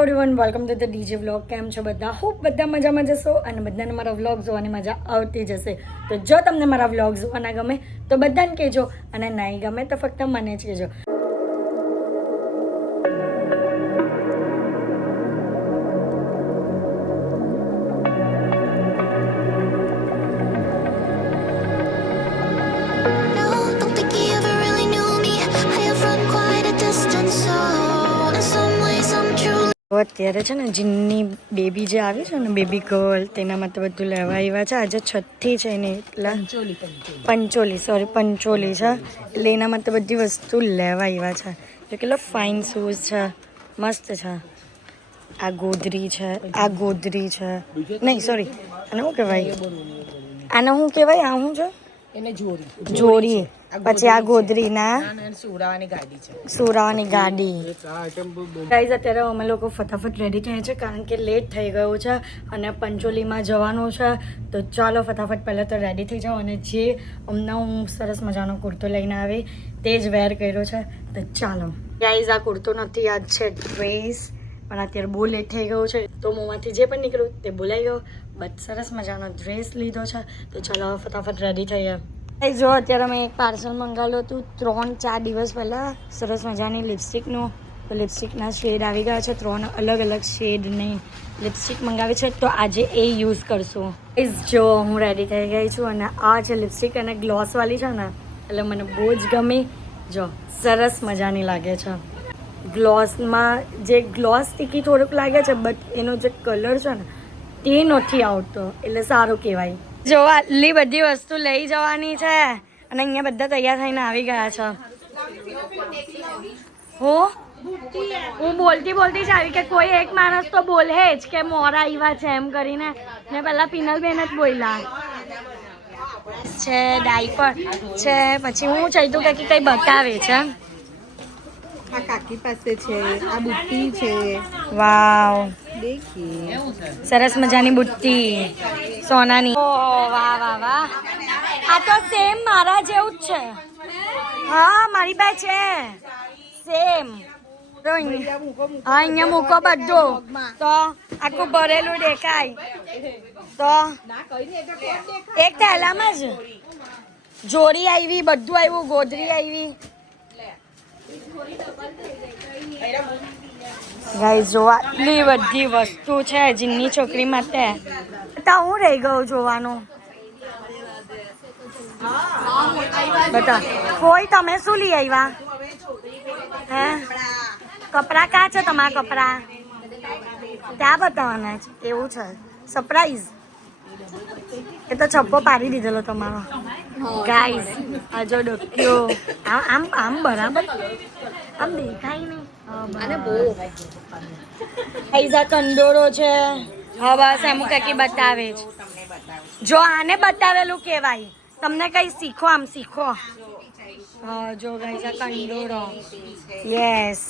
Everyone welcome to the DJ vlog. કેમ છો બધા? હોપ બધા મજામાં જશો અને બધાને મારા વ્લોગ જોવાની મજા આવતી જશે. તો જો તમને મારા વ્લોગ જોવાના ગમે તો બધાને કહેજો અને નહીં ગમે તો ફક્ત મને જ કહેજો. અત્યારે છે ને જીનની બેબી જે આવી છે ને બેબી ગર્લ તેના માટે બધું લેવા આવ્યા છે. આજે 6ઠ્ઠી છે ને એટલા પંચોલી છે એટલે એના માટે બધી વસ્તુ લેવા આવ્યા છે. એટલે કેટલો ફાઇન શૂઝ છે, મસ્ત છે. આ ગોદરી છે, નહીં સોરી આને શું કહેવાય, આને શું કહેવાય, આ શું છે એને જોડી. પછી આ ગોદરીના સુરાવાની ગાડી. ગાઈઝ અત્યારે અમે લોકો ફટાફટ રેડી થયા છે કારણ કે લેટ થઈ ગયું છે અને પંચોલીમાં જવાનું છે. તો ચાલો ફટાફટ પહેલાં તો રેડી થઈ જાઓ અને જે હમણાં હું સરસ મજાનો કુર્તો લઈને આવી તે જ વેર કર્યો છે. તો ચાલો ગાઈઝ, આ કુર્તો નથી, યાદ છે ડ્રેસ, પણ અત્યારે બહુ લેટ થઈ ગયું છે તો મોંમાંથી જે પણ નીકળ્યું તે બોલાઈ ગયો. બટ સરસ મજાનો ડ્રેસ લીધો છે. તો ચાલો ફટાફટ રેડી થઈએ. જો અત્યારે મેં એક પાર્સલ મંગાવ્યું હતું 3-4 દિવસ પહેલાં, સરસ મજાની લિપસ્ટિકનું. તો લિપસ્ટિકના શેડ આવી ગયા છે, 3 અલગ અલગ શેડની લિપસ્ટિક મંગાવી છે. તો આજે એ યુઝ કરશું. જો હું રેડી થઈ ગઈ છું અને આ છે લિપસ્ટિક અને ગ્લોસવાળી છે ને એટલે મને બહુ જ ગમી. જો સરસ મજાની લાગે છે. ગ્લોસમાં જે ગ્લોસ સ્ટીકી થોડુંક લાગે છે બટ એનો જે કલર છે ને તે નથી આવતો એટલે સારું કહેવાય. જો આટલી બધી વસ્તુ લઈ જવાની છે અને અહીંયા બધા તૈયાર થઈને આવી ગયા છે. હું બોલતી જ આવી કે કોઈ એક માણસ તો બોલે જ કે મોરા આવ્યા છે એમ કરીને. ને પહેલા પિનલબેન જ બોલ્યા છે. ડાયપર છે, પછી હું ચૈતું કે કંઈ બતાવે છે. આ કાકી પાસે છે, આ બુટ્ટી છે. વાવ, દેખી સરસ મજાની બુટ્ટી સોનાની. ઓહ વાહ વાહ વાહ, આ તો સેમ મારા જેવું જ છે. હા મારી પાસે છે સેમ. તો હા અહીંયા મૂકો બધું તો આખું ભરેલું દેખાય. તો એક થેલામાં જ જોડી આવી, બધું આવ્યું, ગોદરી આવી. ગાઈઝ જો આટલી બધી વસ્તુ છે જીનની છોકરી માટે. તો હું રહી ગયું જોવાનું. બતા કોઈ તમે શું લઈ આવ્યા? હે કપડા ક્યાં છે તમારા? કપડા ત્યાં બતાવવાના છે એવું છે. સરપ્રાઈઝ. એ તો છપ્પો પાડી દીધેલો તમારો. ગાઈઝ આ જો ડોક્યો આમ બરાબર આમ દેખાય નહીં. અને બહુ પૈસા કંદોરો છે. હા બસ એમ કાકી બતાવે છે. જો આને બતાવેલું કહેવાય. તમને કઈ શીખો, આમ શીખો. હા જો ગાઈઝ આ કંદોરો. યસ,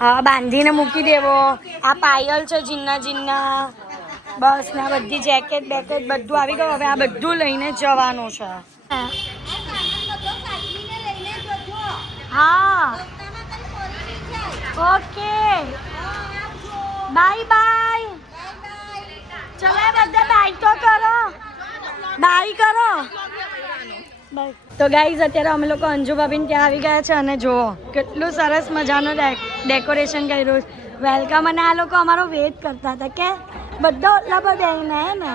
હા બાંધીને મૂકી દેવો. આ પાયલ છે જીન્ના. બસ ને આ બધી જેકેટ બેકેટ બધું આવી ગયું. હવે આ બધું લઈને જવાનું છે. હા ઓકે બાય બાય. ચલો બધા બાય તો કરો, બાય કરો. તો ગાઈઝ અત્યારે અમે લોકો અંજુ ભાભીને ત્યાં આવી ગયા છે અને જુઓ કેટલું સરસ મજાનું ડેકોરેશન કર્યું. વેલકમ. અને આ લોકો અમારો વેઇટ કરતા હતા કે બધા ઓટલા પર બેહીને હે ને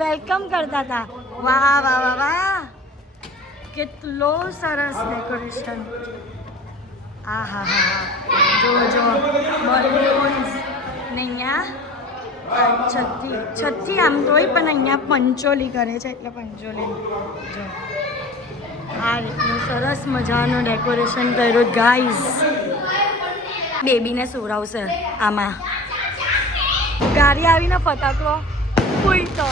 વેલકમ કરતા હતા. વાહ વાહ વાહ વાહ, કેટલો સરસ ડેકોરેશન. હા હા હા હા, જો બલૂન્સ ને અહીંયા છઠ્ઠી આમ તોય પણ અહીંયા પંચોલી કરે છે એટલે પંચોલી. જો આ રીતનું સરસ મજાનું ડેકોરેશન કર્યું ગાઈઝ. બેબીને સુવડાવશે આમાં. ગાડી આવીને ફટાકડો ફૂઈ તો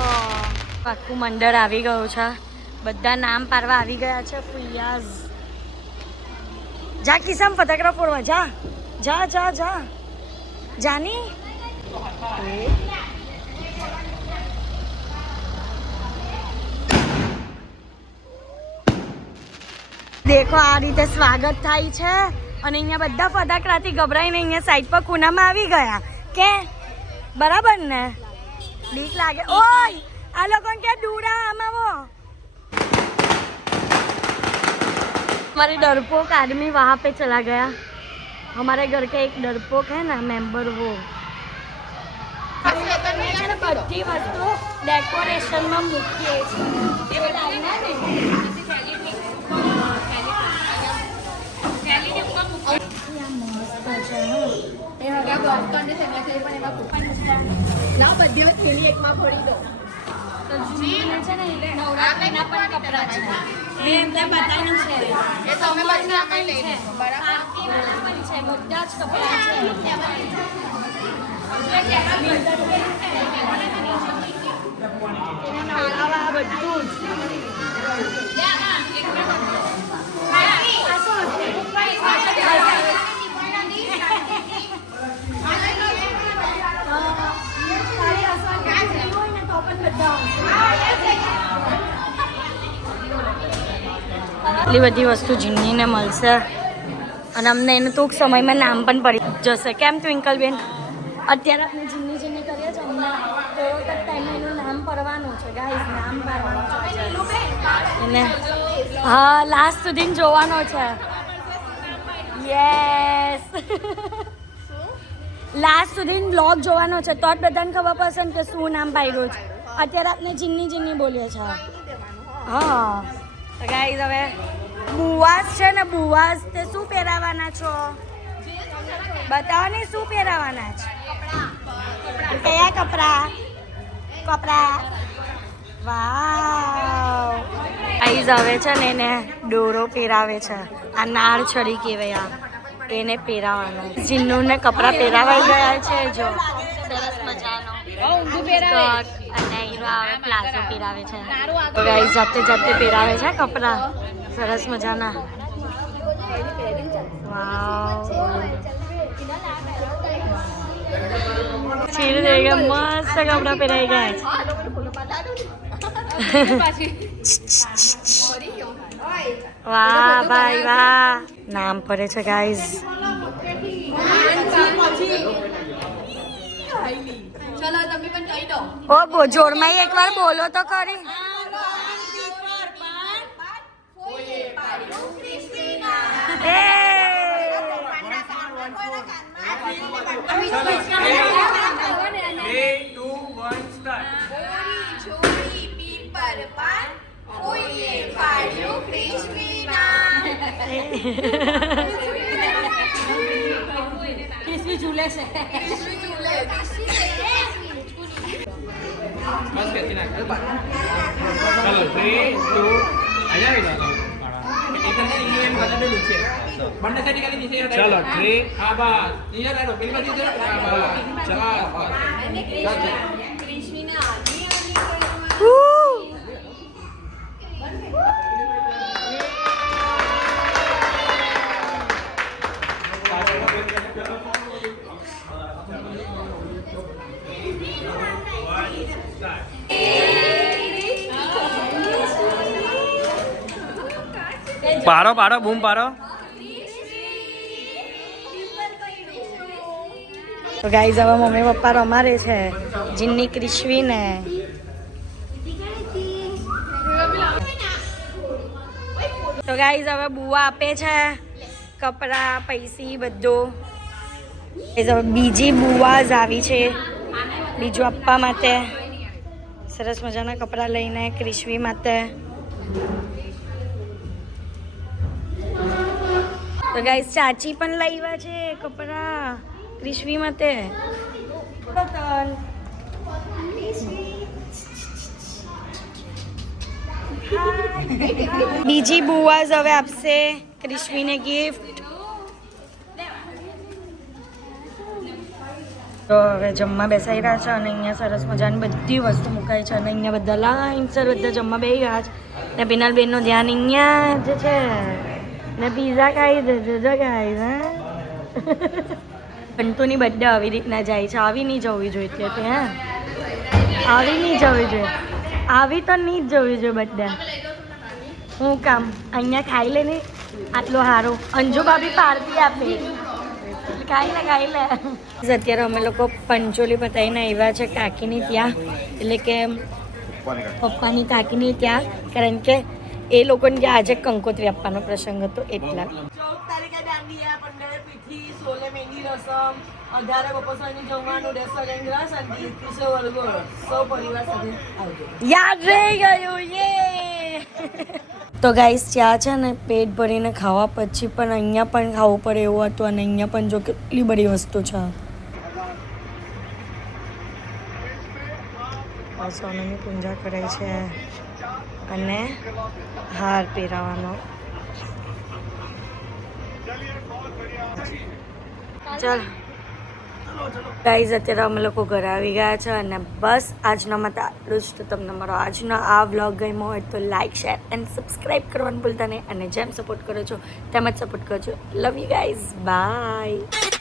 આખું મંડળ આવી ગયું છે. બધા નામ પાડવા આવી ગયા છે. ફુૈયાઝ જા કિસ્સામાં ફટાકડા ફોડવા જા જા જા જા જાની. દેખો આ રીતે સ્વાગત થાય છે અને અહીંયા બધા ફટાકડાથી ગભરાઈને અહીંયા સાઈડ પર ખૂણામાં આવી ગયા કે બરાબર ને બીક લાગે ઓય આ લોકો કે દૂરા આમાવો हमारे डरपोक आदमी वहाँ पे चला गया हमारे घर के एक डरपोक है ना मेंबर वो बड़ी वस्तु डेकोरेशन में मूकीए એટલી બધી વસ્તુ જીનીને મળશે અને અમને એનું ટૂંક સમયમાં નામ પણ પડી જશે કેમ ટ્વિંકલબેન અત્યારે આપણે જીની કરીએ છીએ અમને થોડોક જ ટાઈમમાં એનું નામ પડવાનું છે ગાઈસ નામ પાડવાનું છે એને હા લાસ્ટ સુધી જોવાનો છે યસ લાસ્ટ સુધી બ્લોગ જોવાનો છે તો જ બધાને ખબર પડશે ને કે શું નામ પાડ્યું છે અત્યારે આપણે જીની બોલીએ છીએ હા તો ગાઈસ હવે બુવાસ છે ને બુવાસ તે શું પહેરાવાના છો બતાવો ને શું પહેરાવાના છે કયા કપડા વાવ ગાઈસ હવે છે ને એને દોરો પહેરાવે છે આ નાળ છડી કહેવાય આ એને પહેરાવાનો જીન્નુને કપડાં પહેરાવાઈ ગયા છે જો સરસ મજાનો સ્કર્ટ અને હીરો આવે પ્લાઝો પહેરાવે છે તો ગાઈસ જાતે પહેરાવે છે કપડાં સરસ મજાના વાવ ચીર દે ગયા મસ્ત કપડાં પહેરાઈ ગયા છે વાહ ભાઈ વાહ નામ પડે છે ગાઈસ ઓ જોરમાં એકવાર બોલો તો ખરી ક્રિસ્પી ઝૂલે છે बस कैसी ना चलो 3 2 आजा बेटा एक ने ये बता दो नीचे बंडे से निकाले नीचे चलो 3 हां बस नीचे रहो पहली बार नीचे चला कृष्णा पारो पारो बूम पारो તો ગાઈઝ હવે મમ્મી પપ્પા રમારે છે જીન્ની ક્રિશ્વી ને તો ગાઈઝ હવે બુવા આપે છે કપડાં પૈસી બધું હવે બીજી બુવા જ આવી છે બીજું આપવા માટે સરસ મજાના કપડાં લઈને ક્રિશ્વી માટે તો ગાઈસ ચાચી પણ લાવ્યા છે કપડાં ક્રિશ્વી માટે બીજી બુઆ હવે આપશે ક્રિશ્વીને ગિફ્ટ તો હવે જમવા બેસાઈ રહ્યા છે અને અહીંયા સરસ મજાની બધી વસ્તુ મુકાઈ છે અને અહીંયા બધા લાઈનસર બધા જમવા બેસી ગયા છે ને પિનલબેનનું ધ્યાન અહીંયા જ છે ને પીઝા ખાઈ દેજો ગાઈસ હા કંટુની બર્થડે આવી રીતના જાય છે આવી નહીં જવી જોઈએ તે હા આવી નહીં જવી જોઈએ આવી તો નહીં જ જવી જોઈએ બર્થડે હું કામ અહીંયા ખાઈ લે ને આટલું સારું અંજુ ભાભી પારતી આપે ખાઈ લે અત્યારે અમે લોકો પંચોલી પતાવીને આવ્યા છે કાકીની ત્યાં એટલે કે પપ્પાની કાકીની ત્યાં કારણ કે એ લોકોને ત્યાં આજે કંકોત્રી આપવાનો પ્રસંગ હતો એટલા 14 તારીખે દાંડિયા 15 પીઠી 16 મહેંદી રસમ 18 બપોરની જમવાનું 10 રંગરસ અને 30 વરઘોડો સૌ પરિવાર સાથે આવજો યાદ રહી ગયું યે તો ગાઈસ ત્યાં છે ને પેટ ભરીને ખાવા પછી પણ અહીંયા પણ ખાવું પડે એવું હતું અને અહીંયા પણ જો કેટલી બધી વસ્તુ છે સોનાની પૂજા કરે છે અને હાર પહેરાવાનો ચાલ ગાઈઝ અત્યારે અમે લોકો ઘરે આવી ગયા છે અને બસ આજના માટે આટલું જ તો તમને મારો આજનો આ વ્લોગ ગમ્યો હોય તો લાઇક શેર એન્ડ સબસ્ક્રાઈબ કરવાનું ભૂલતા નહીં અને જેમ સપોર્ટ કરો છો તેમ જ સપોર્ટ કરજો લવ યુ ગાઈઝ બાય